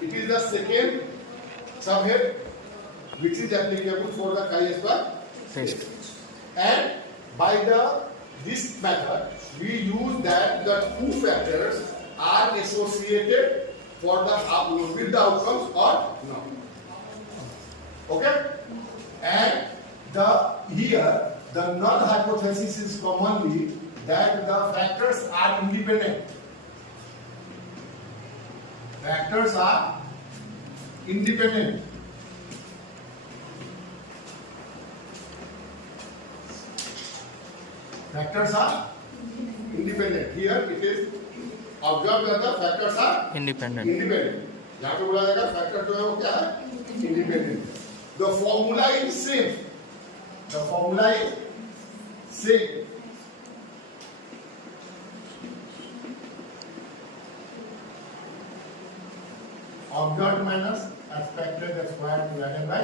It is the second subhead which is applicable for the chi-square test. And by this method, we use that the two factors are associated for the with the outcomes or not. Okay? And here the null hypothesis is commonly that the factors are independent. Factors are independent. Factors are independent. Here it is observed that the factors are independent. यहाँ पे बोला जाएगा factor जो है वो क्या है? Independent. The formula is same. The formula is same. Observed minus expected squared divided by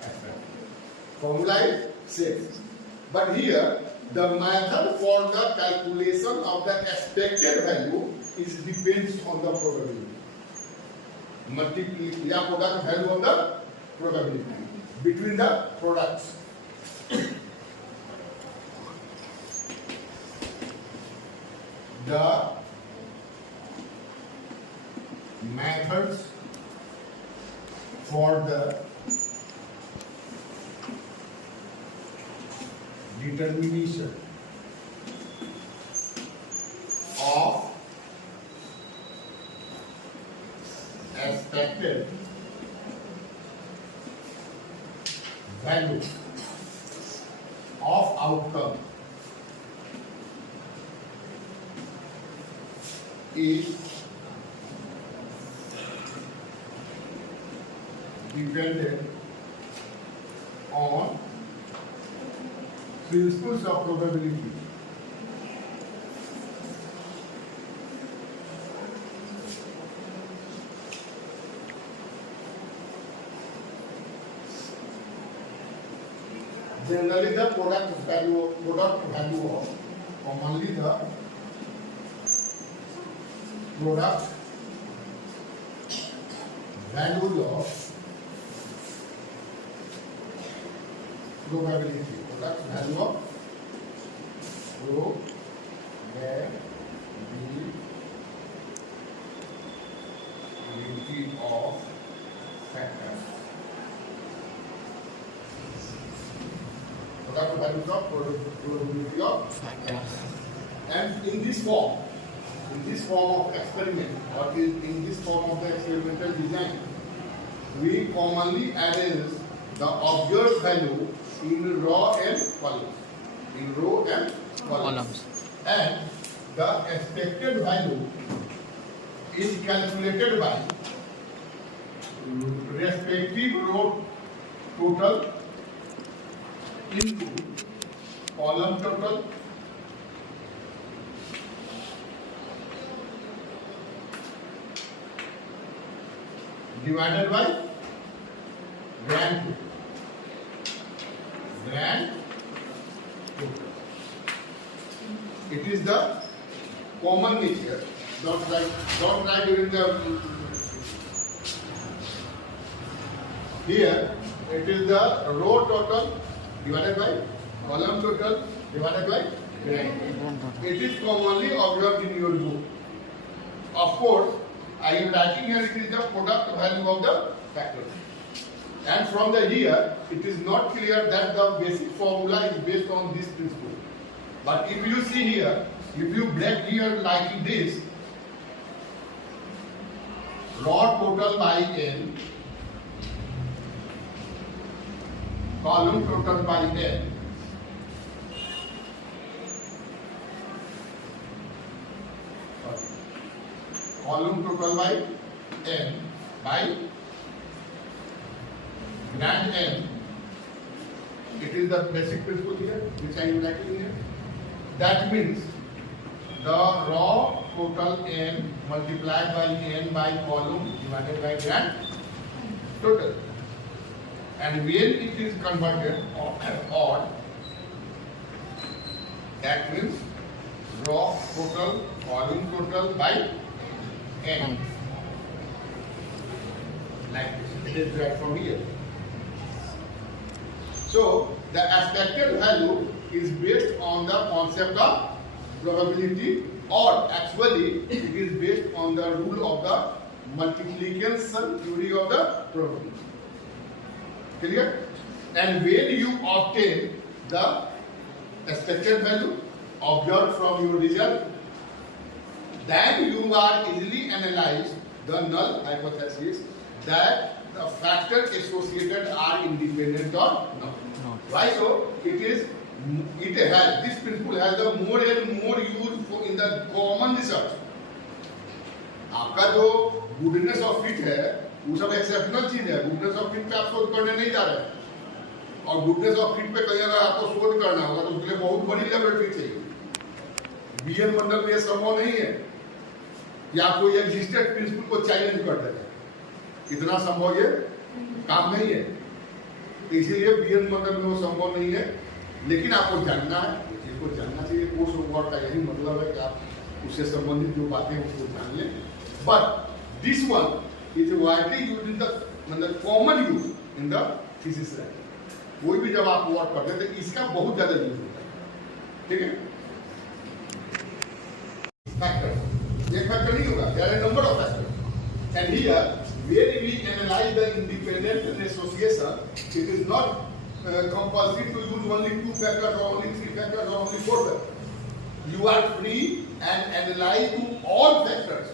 expected. Formula is same. But here the method for the calculation of the expected value is depends on the probability. Multiplication product value of the probability between the products. The methods for the determination of expected value of outcome is dependent on principles of probability. Generally, the product value of commonly the product value of probability. Product value of probability of factors. Product value of probability of factors. And in this form of experiment, or in this form of the experimental design, we commonly arrange the observed value in row and columns. In row and columns. And the expected value is calculated by respective row total into column total divided by grand total. It is the common nature. Don't write during the here. It is the row total divided by column total divided by grand. It is commonly observed in your book. Of course, I am writing here it is the product value of the factors. And from the here, it is not clear that the basic formula is based on this principle. But if you see here, if you break here like this, raw total by n, column total by n, column total by n by grand n. It is the basic principle here, which I am writing here. That means the raw total n multiplied by n by column divided by grand total. And when it is converted odd, that means raw total column total by n. it is right from here. So the expected value is based on the concept of probability, or actually it is based on the rule of the multiplication theory of the probability. Clear? And when you obtain the expected value observed from your result, then you are easily analyze the null hypothesis that the factors associated are independent or not. Why so? This principle has the more and more use in the common research. आपका जो goodness of fit है वो सब एक्सेप्शनल चीज है. Goodness of fit पे आप शोध करने नहीं जा रहे, और गुडनेस ऑफ फिट पे कहीं अगर आपको शोध करना होगा तो उसके लिए बहुत बड़ी लेबोरेटरी चाहिए. बीएन मंडल में ये संभव नहीं है कि आप कोई एग्जिस्टेड प्रिंसिपल को चैलेंज कर देते. इतना संभव ये काम नहीं है. इसीलिए बीएन मंडल में वो संभव नहीं है. लेकिन आपको जानना है, इसको जानना चाहिए. कोर्स ऑफ वर्क का यही मतलब है कि आप उससे संबंधित जो बातें उसको जान लें. But this one is widely used in the मतलब common use in the physics. कोई भी जब आप वर्क करते हैं तो इसका बहुत ज्यादा यूज होता है. ठीक है. फैक्टर एक फैक्टर नहीं होगा, there are number of factors. And here when we analyze the independent association, it is not compulsory to use only 2 factors or only 3 factors or only 4 factors. You are free and analyze to all factors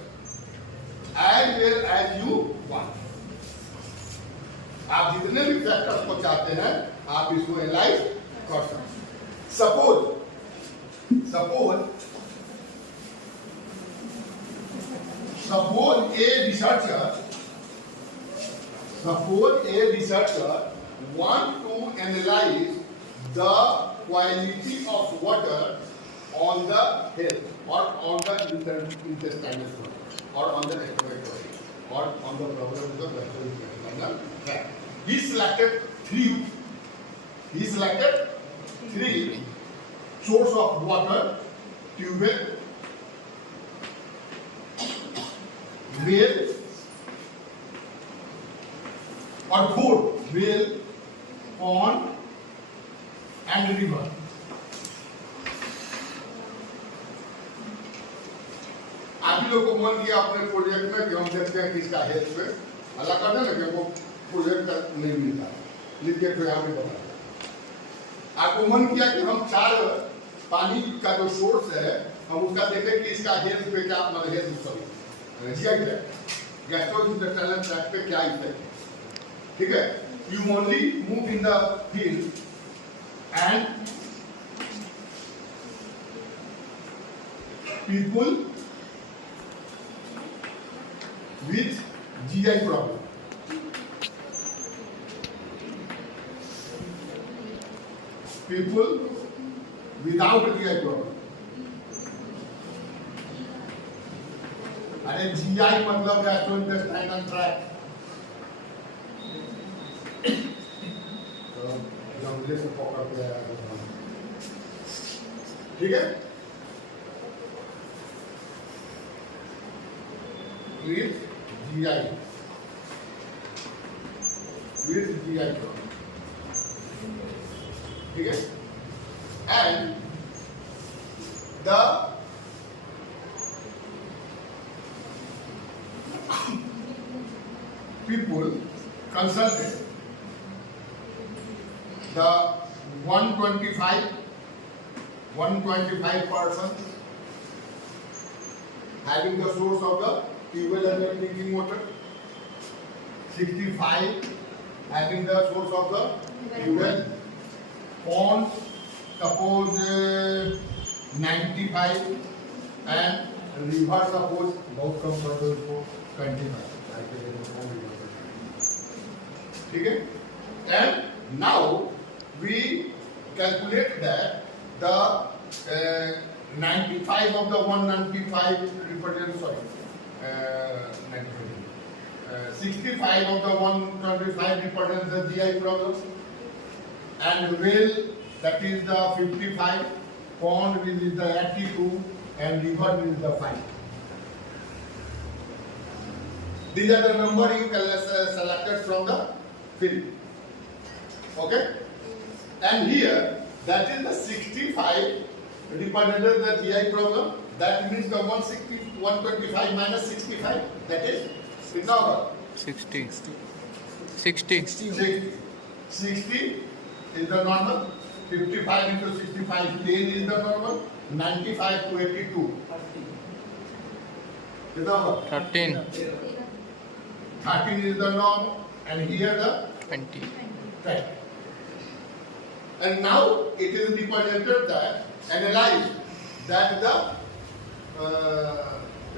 as well as you want. आप जितने भी फैक्टर्स को चाहते हैं आप इसको एनालाइज कर सकते हैं. Suppose a researcher want to analyze the quality of water on the health or on the intestinal flora or on the respiratory or on the problem of the gastrointestinal tract. He selected three source of water: tubewell, well, or 4 well, pond and river. आप लोगों को मन किया अपने प्रोजेक्ट में कि हम देखते हैं कि इसका हेल्थ पे अल्लाह करते हैं ना कि हमको प्रोजेक्ट नहीं मिलता, लिख के फिर यहाँ पे बताया. आपको मन किया कि हम 4 पानी का जो सोर्स है हम उसका देखें कि इसका हेल्थ पे क्या मतलब हेल्थ सॉरी गैस्ट्रोइंटेस्टाइनल ट्रैक्ट पे क्या इफेक्ट है. ठीक है. You only move in the field and people with GI problem. People without GI problem. अरे GI मतलब गैस्ट्रोइंटेस्टाइनल ट्रैक्ट. से पकड़ के आया. ठीक है. with GI problem. ठीक है. and the people consulted the 125 persons having the source of the tubewell and the drinking water, 65 having the source of the tubewell, ponds suppose 95 and river suppose बहुत कम कर दो इसको 25. ठीक है. And now we calculate that the 95 of the 195 represents 65 of the 125 represents the GI problem, and well, that is the 55, pond which is the 82, and river which is the 5. These are the number you selected from the field. Okay? And here, that is the 65 represented the GI problem. That means the 125 minus 65. That is, कितना होगा? 60. 60 is the normal. 55 into 65, 10 is the normal. 95 to 82. कितना होगा? 13. 13 is the normal. And here the 20. 20. And now it is represented that, analyzed that the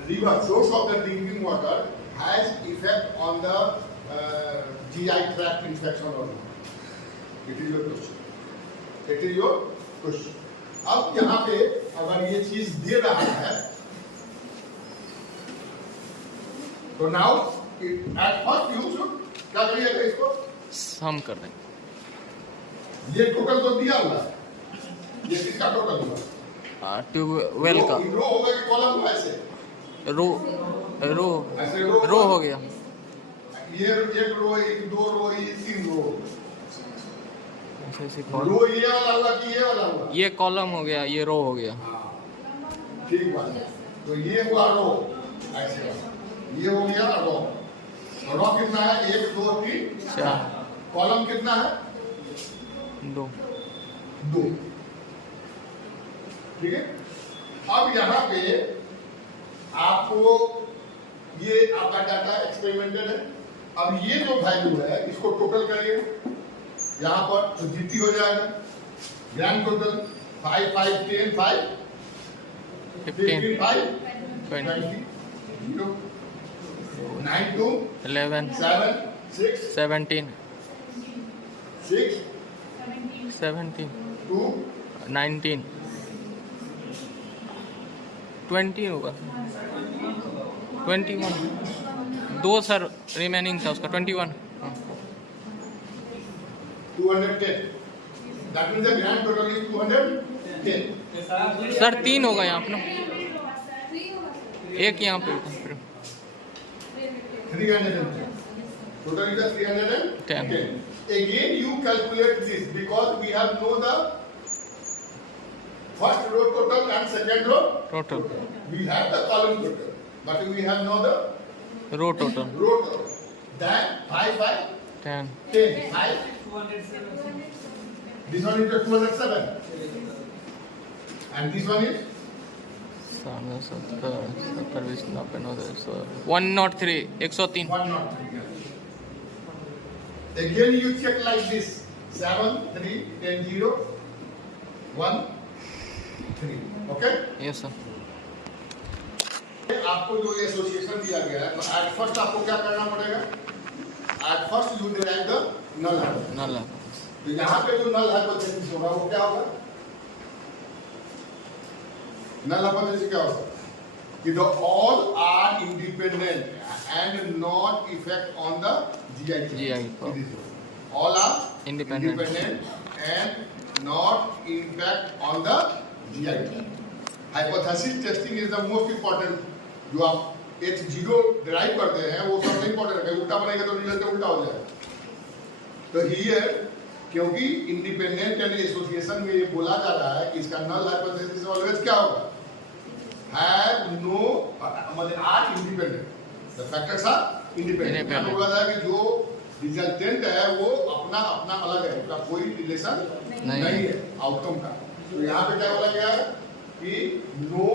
river, source of the drinking water has effect on the GI tract infection or not. It is your question. It is your question. अब यहाँ पे अगर ये चीज दे रहा है, तो now at first you should क्या करिएगा इसको? सम कर देंगे. ये टोटल तो दिया हुआ है. ये किसका टोटल हुआ? ट्यूबवेल का. रो होगा कि कॉलम होगा ऐसे? रो हो गया. ये एक रो, एक दो रो, ये तीन रो. ऐसे रो ये वाला हुआ कि ये वाला हुआ? ये कॉलम हो गया, ये रो हो गया. ठीक बात. तो ये हुआ रो, ऐसे ये हो गया रो. रो कितना है? 1 2 3 4. कॉलम कितना है? 2. ठीक है. अब यहाँ पे आपको ये आपका डाटा एक्सपेरिमेंटल है. अब ये जो वैल्यू है इसको टोटल करिए यहाँ पर, तो जीती हो जाएगा. ग्रैंड टोटल 5 5 10 5 15 5 20 0 9 2 11 7 6 17 6 17 2 19 20 होगा. 21. 2 सर रिमेनिंग था उसका. 21. 210. That means the grand total is 210. सर 3 होगा यहाँ पे ना. एक यहाँ पे 310. Total is 310. Again you calculate this because we have know the first row total and second row total. We have the column total, but we have know the Row total. row total. Then 5 5 10. 10 5. This one is the 207. And this one is 103. 103. 103. Again you check like this. 7 3 10 0 1 3. Okay? Yes sir. आपको जो एसोसिएशन दिया गया है, तो at first आपको क्या करना पड़ेगा? At first you derive the null hypothesis. Null. तो यहाँ पे जो नल हाइपोथेसिस होगा वो क्या होगा? नल हाइपोथेसिस क्या होगा? कि the all are independent and not effect on the GI. All are Independent and not impact on the GI. Hypothesis testing is the most important. जो आप H0 derive करते हैं वो सबसे इम्पोर्टेंट है. उल्टा बनेगा तो रिजल्ट उल्टा हो जाएगा. तो हियर क्योंकि इंडिपेंडेंट एंड एसोसिएशन में ये बोला जा रहा है कि इसका नल हाइपोथेसिस ऑलवेज क्या होगा? हैव नो मतलब are independent. The factors are independent. बोला जाए कि जो रिजल्टेंट है वो अपना अपना अलग है, उसका कोई रिलेशन नहीं है आउटकम का. तो यहाँ पे क्या बोला गया है कि नो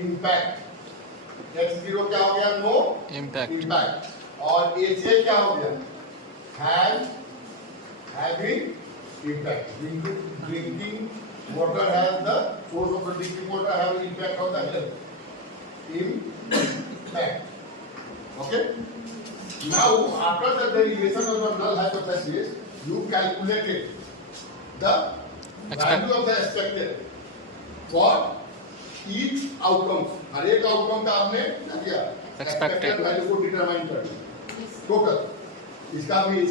इम्पैक्ट. X0 क्या हो गया? No impact. और HA क्या हो गया? having impact. Drinking water has the source of the drinking water have impact on the health. Impact. Okay. Now after the derivation of the null hypothesis, you calculated the value of the expected for each outcome. हर एक आउटकम का आपने क्या किया? Expected value को डिटरमाइन कर दिया. टोटल इसका भी.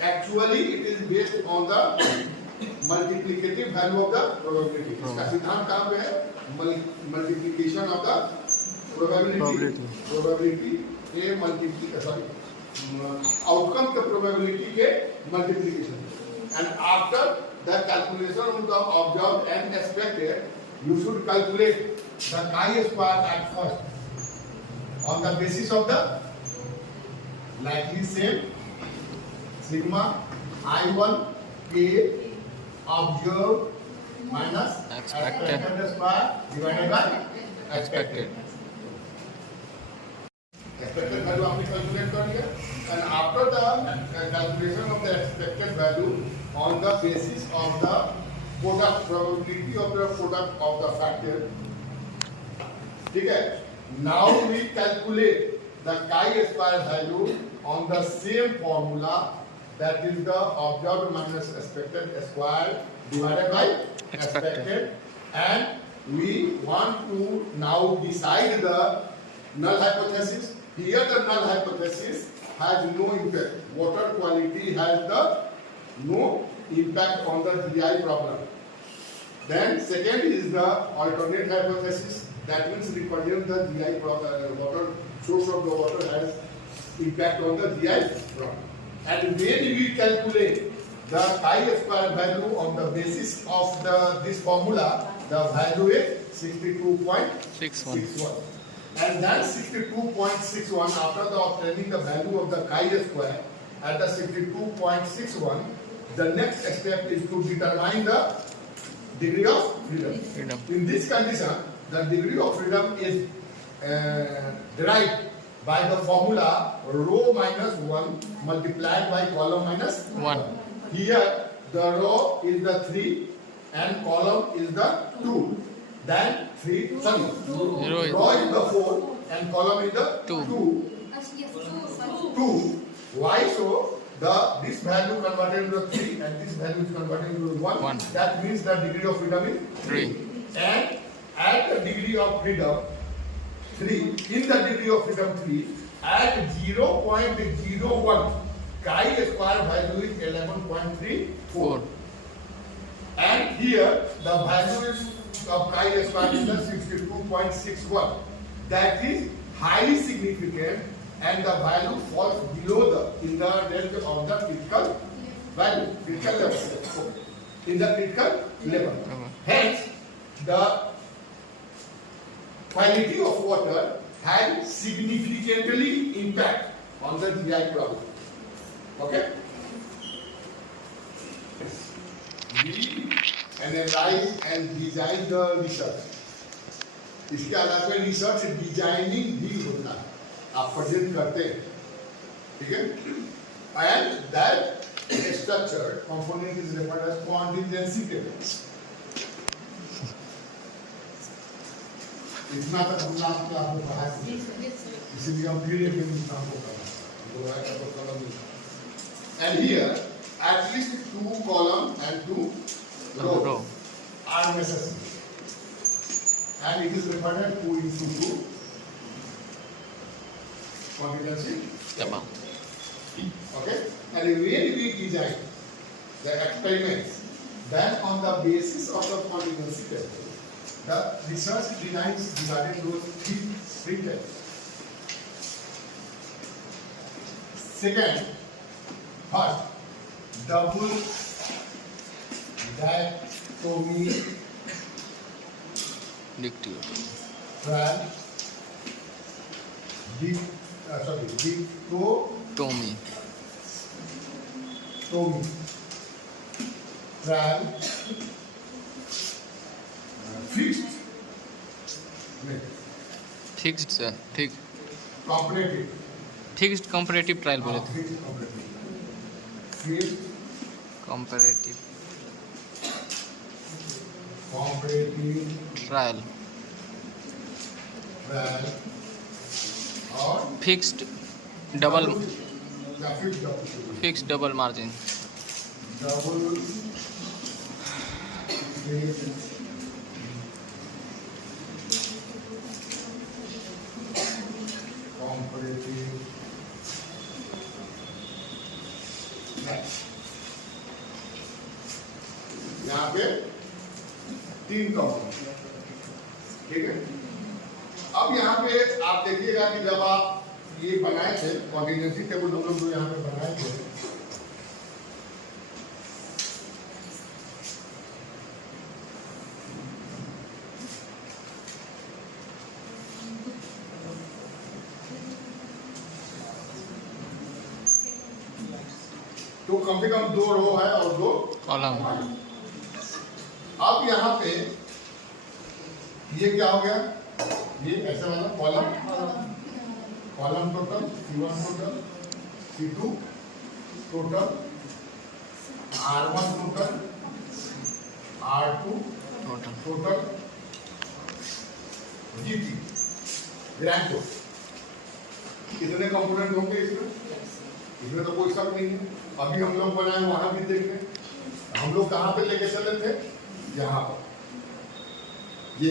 Actually it is based on the multiplicative value of the probability. इसका सिद्धांत कहाँ पे है? Multiplication of the प्रोबेबिलिटी के मल्टीप्लिकेशन, सॉरी आउटकम के प्रोबेबिलिटी के multiplication, and after the calculation of the observed and expected you should calculate the chi square at first on the basis of the likely same sigma I1 k observed minus Expected. square divided by expected. Expected value आपने calculate कर लिया, and after the calculation of the expected value on the basis of the product probability of the product of the factor, ठीक है, now we calculate the chi square value on the same formula, that is the observed minus expected square divided by expected, and we want to now decide the null hypothesis. Here the null hypothesis has no impact. Water quality has the no impact on the GI problem. Then second is the alternate hypothesis. That means reproduce the GI problem. Water source of the water has impact on the GI problem. And when we calculate the chi square value on the basis of this formula, the value is 62.61. And then 62.61, after the obtaining the value of the chi square at the 62.61, the next step is to determine the degree of freedom. In this condition, the degree of freedom is derived by the formula rho minus 1 multiplied by column minus 1. Here the row is the 3 and column is the 2. Then row is the 4 and column is the 2. Why so? This value converted into 3 and this value is converted into 1. That means the degree of freedom is 3. And at the degree of freedom 3, in the degree of freedom 3, at 0.01, chi square value is 11.34. And here the value is of chi square is 62.61. That is highly significant, and the value falls below in the range of the critical value, critical level. In the critical level. Hence, the quality of water has significantly impact on the GI problem. Okay? We analyze and design the research. इसके अलावा research designing भी होता है, आप प्रेजेंट करते हैं, ठीक है? And that structure component is referred as contingency table. इतना तक हमने आपको पढ़ाया, इसीलिए हम फिर एक काम को करें. And here at least 2 column and 2 row are necessary. And it is referred as 2 into 2 contingency table. Okay? And when we design the experiments, then on the basis of the contingency table, the research design is divided into 3 tables. Second, first, double dichotomy trial, dichotomy trial, fixed comparative trial बोले थे. Comparative trial और fixed double margin. यहाँ पे 3 कंपोनेंट, ठीक है? अब यहाँ पे देखिएगा कि जब आप ये बनाए थे कॉन्टिजेंसी टेबल हम लोग जो यहाँ पे बनाए थे, तो कम से कम 2 रो है और 2 कॉलम। अब यहाँ पे ये क्या हो गया, ये ऐसा वाला column, column total C1 total, C2 total, R1 total, R2 total, GT grand total. कितने कंपोनेंट होंगे इसमें? इसमें तो कोई शक नहीं है। अभी हम लोग बनाए वहां भी देख लें, हम लोग कहाँ पे लेके चले थे, यहाँ पर, ये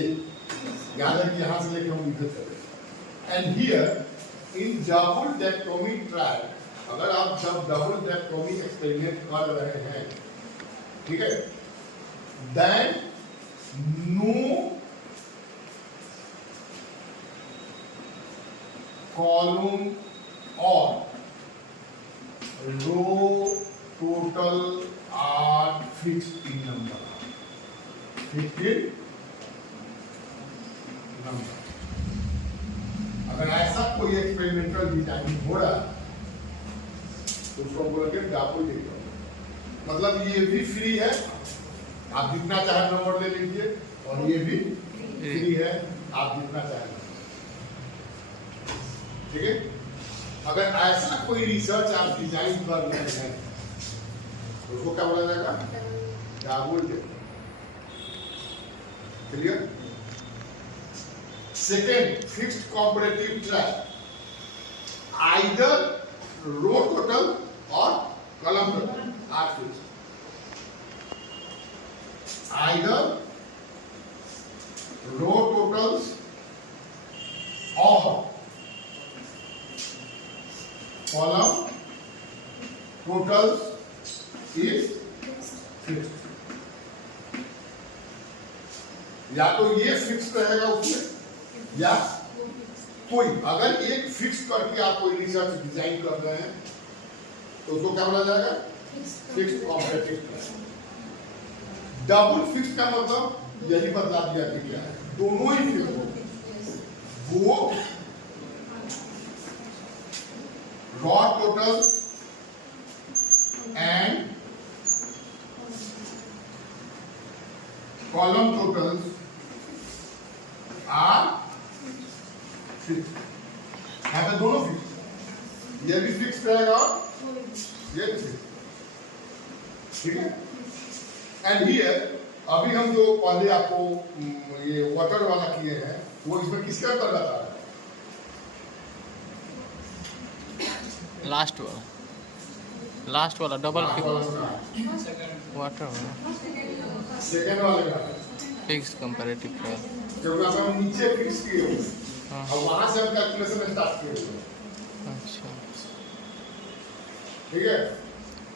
याद है कि यहाँ से लेके हम इधर चले। And here in double dichotomy trial, अगर आप जब डबल डेक्टोमी एक्सपेरिमेंट कर रहे हैं, ठीक है, देन नो कॉलम और row total are fixed in number, fixed in number. अगर ऐसा कोई एक्सपेरिमेंटल डिजाइनिंग हो रहा है तो उसको बोलेंगे डाको डेटा, मतलब ये भी फ्री है, आप जितना चाहे नंबर ले लीजिए, और ये भी फ्री है, आप जितना चाहे, ठीक है। अगर ऐसा कोई रिसर्च आप डिजाइन कर रहे हैं तो उसको क्या बोला जाएगा, double data. Clear? Second, fixed comparative track, either row total और column total are fixed, either row totals और कॉलम टोटल्स इज फिक्स्ड। या तो ये फिक्स रहेगा उसमें, या कोई अगर एक फिक्स करके आप कोई रिसर्च डिजाइन कर रहे हैं तो उसको क्या बोला जाएगा, fixed comparative track. Double fix का मतलब यही बदला दिया कि क्या है, दोनों ही फिक्स हो, वो raw totals and column totals are fixed। यहाँ पे दोनों फिक्स, ये भी फिक्स रहेगा और ये भी फिक्स, ठीक है। एंड हियर अभी हम जो पहले आपको ये वाटर वाला किए हैं वो इसमें किसके अंदर आता है, लास्ट वाला डबल वाटर वाला सेकेंड वाले का फिक्स कंपैरेटिव ट्रायल। जब हम नीचे फिक्स किए हुए और वहां से हम कैलकुलेशन स्टार्ट किए हुए, अच्छा, ठीक है।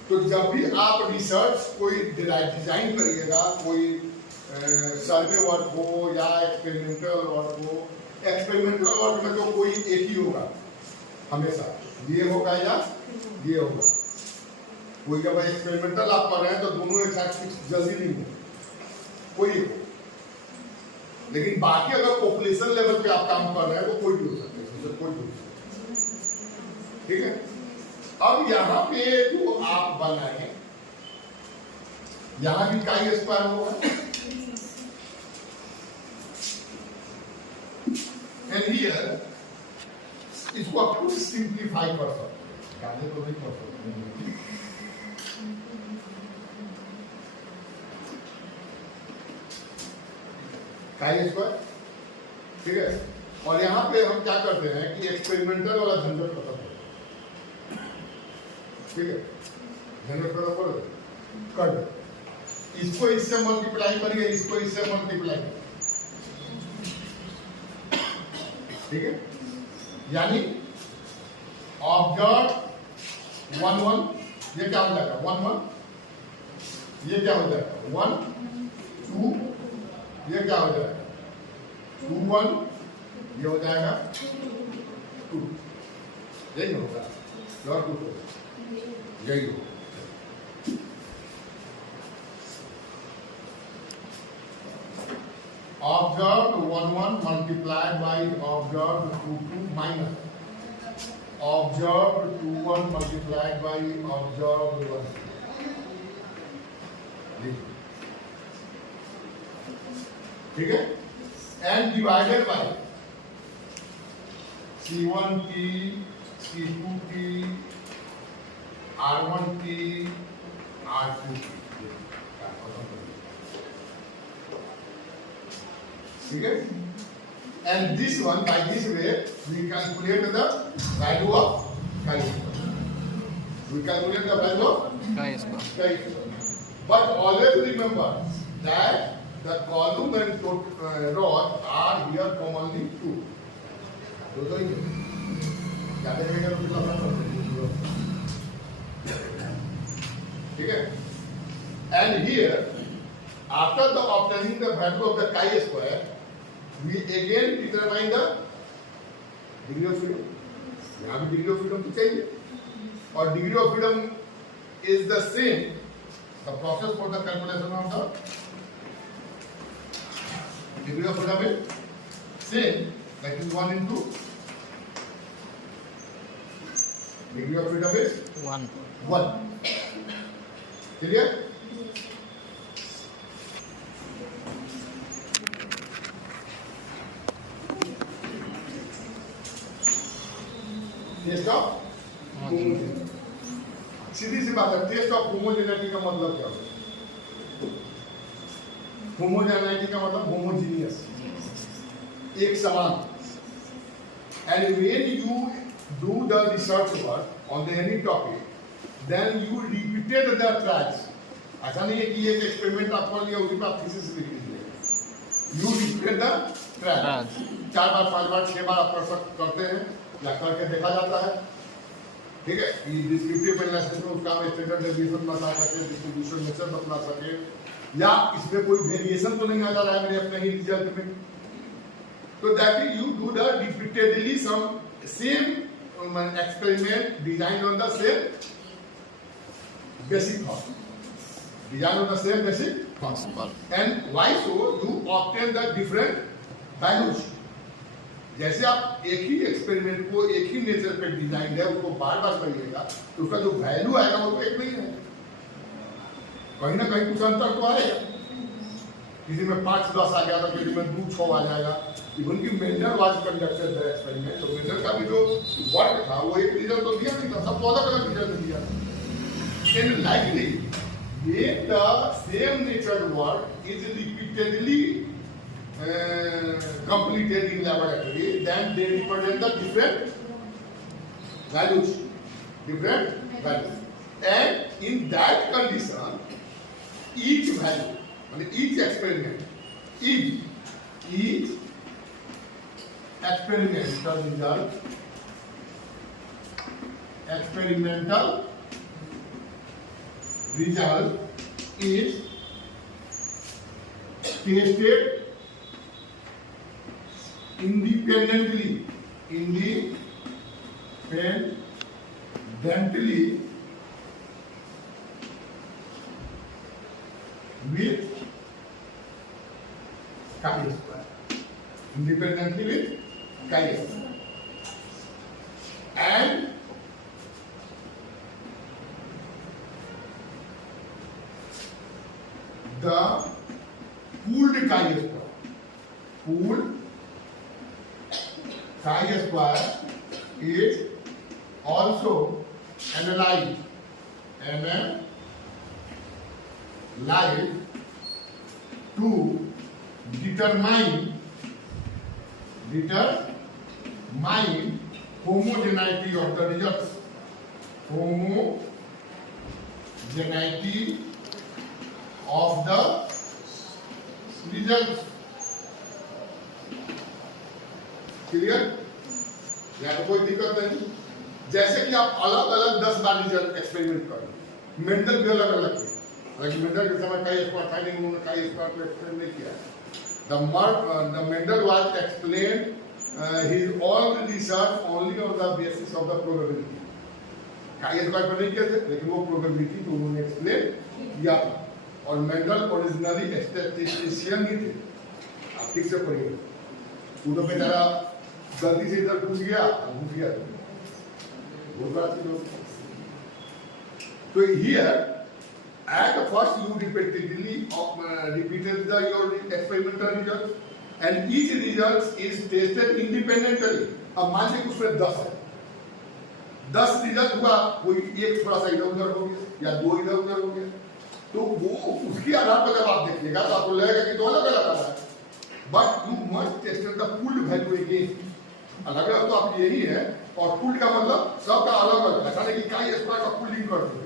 तो जब भी आप रिसर्च कोई डिजाइन करिएगा, कोई सर्वे वर्क हो या एक्सपेरिमेंटल वर्क हो, एक्सपेरिमेंटल वर्क में तो कोई एक ही होगा हमेशा, ये होगा या ये होगा। कोई जब एक्सपेरिमेंटल आप कर रहे हैं तो दोनों एक साथ फिक्स जल्दी नहीं हो, कोई हो। लेकिन बाकी अगर पॉपुलेशन लेवल पे आप काम कर रहे हैं तो कोई भी हो सकता है, कोई भी हो सकता है, ठीक है। अब यहाँ पे जो आप बनाए, यहाँ भी काई स्क्वायर होगा, एंड हियर इसको आप कुछ सिंप्लीफाई कर सकते हैं, काले तो नहीं कर सकते, काई स्क्वायर, ठीक है। और यहाँ पे हम क्या करते हैं कि एक्सपेरिमेंटल वाला झंझट खत्म हो, ठीक है, झंझट खत्म कर दे, इसको इससे मल्टीप्लाई करिए, इसको इससे मल्टीप्लाई करिए, ठीक है। यानी ऑब्जर्व 1 1, ये क्या हो जाएगा 1 1, ये क्या हो जाएगा 1 2, ये क्या हो जाएगा 2 1, ये हो जाएगा 2 यही होगा log 2 यही होगा observed 1 multiplied by observed 2 minus observed 2 multiplied by observed 1 ठीक है and divided by C1t C2t R1t R2t ठीक है and this one by this way we calculate the value of chi-square we calculate the value of chi-square chi-square but always remember that the column and rod are here commonly 2 दो ही ज्यादा जगह पे लगा ठीक है and here after the obtaining the value of the chi-square we again determine the degree of freedom यहाँ भी degree of freedom तो चाहिए और degree of freedom is the same the process for the calculation of the degree of freedom is same that is 1 into degree of freedom is 1 clear test of सीधी सी बात है test of homogeneity का मतलब क्या होता है होमोजेनिटी का मतलब होमोजीनियस एक समान and when you do the research work on the any topic then you repeated the tracks ऐसा नहीं है कि एक एक्सपेरिमेंट आप कर लिया उसी पर आप थीसिस लिख लीजिए यू रिपीटेड द ट्रैक्स 4 बार 5 बार 6 बार आप करते हैं या करके देखा जाता है ठीक है कि डिस्क्रिप्टिव एनालिसिस में उसका हम स्टैंडर्ड डेविएशन बता सके डिस्ट्रीब्यूशन मेथड बता सके या इसमें कोई वेरिएशन तो नहीं आ जा रहा है मेरे अपने ही रिजल्ट में तो that is you do the repeatedly some same experiment design on the same basic form design on the same basic form and why so you obtain the different values जैसे आप एक ही एक्सपेरिमेंट को एक ही नेचर पे डिजाइन है उसको बार बार करिएगा तो उसका जो वैल्यू आएगा वो तो एक नहीं है कहीं ना कहीं कुछ अंतर तो आएगा किसी में 5-10 आ गया तो किसी में 2-6 आ जाएगा इवन की Mendel was conducted the experiment तो मेंडल का भी जो वर्क था वो एक रिजल्ट तो दिया नहीं था सब अलग अलग रिजल्ट दिया एंड लाइकली ये the same nature work is repeatedly completed in laboratory, then they represent the different values, and in that condition, each value, each experiment, each experimental result is tested independently with chi-square. Independently with chi-square. And the pooled chi-square. Pooled chi-square is also analyzed to determine homogeneity of the results. Homogeneity of the results. Clear या तो कोई दिक्कत नहीं जैसे कि आप अलग अलग 10 बार रिजल्ट एक्सपेरिमेंट करें मेंडल भी अलग अलग थे हालांकि मेंडल के समय कई स्क्वायर था नहीं उन्होंने कई स्क्वायर को एक्सप्लेन नहीं किया the Mendel was explain his all research only on the basis of the probability. Chi square पर नहीं किए थे, लेकिन वो प्रोबेबिलिटी तो उन्होंने एक्सप्लेन किया था। और मेंडल ओरिजिनली स्टैटिस्टिशियन ही थे। आप ठीक से पढ़िए। वो तो बेचारा गलती से इधर घुस गया। बहुत बात थी लोग। तो here at first you repeatedly repeated your experimental results and each result is tested independently. अब मान लीजिए उसमें 10 है, 10 रिजल्ट हुआ, कोई एक थोड़ा सा इधर उधर हो गया या 2 इधर उधर हो गया, तो वो उसके आधार पर जब आप देखिएगा तो आपको लगेगा कि तो अलग अलग आ रहा है। But you must test the pooled value again. अलग अलग तो आप यही है, और पुल्ड का मतलब सबका अलग अलग, ऐसा नहीं कि काई स्क्वायर का पुलिंग कर दो।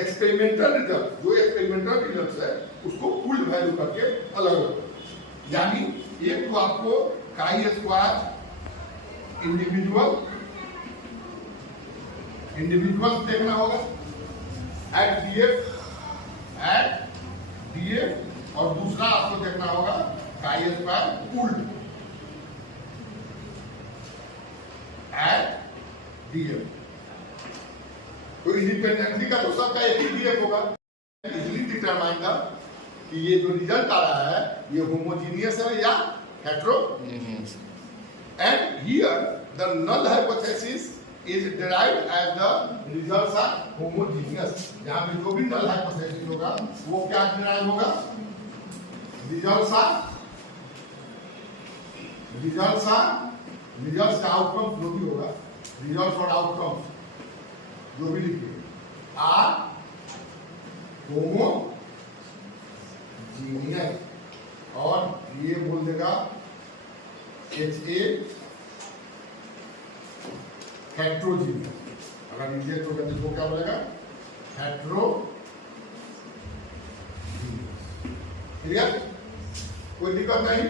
एक्सपेरिमेंटल रिजल्ट, जो एक्सपेरिमेंटल रिजल्ट है उसको पुल्ड वैल्यू करके अलग अलग, यानी एक तो आपको काई स्क्वायर इंडिविजुअल देखना होगा एट डीएफ, और दूसरा आपको देखना होगा chi square pooled at DF. तो इंडिपेंडेंटली का तो सबका एक ही डीएफ होगा। इजीली डिटरमाइन द कि ये जो रिजल्ट आ रहा है ये होमोजीनियस है या heterogeneous. And here the null hypothesis is derived as the results are homogeneous. यहाँ पे जो भी null hypothesis होगा वो क्या derive होगा? Results का outcomes जो भी होगा, results और outcomes जो भी लिखिए are homogeneous, और ये बोल देगा HA हेट्रोजीनियस। अगर रिजेक्ट होगा तो इसको क्या बोलेगा? हेट्रोजीनियस। क्लियर? कोई दिक्कत नहीं।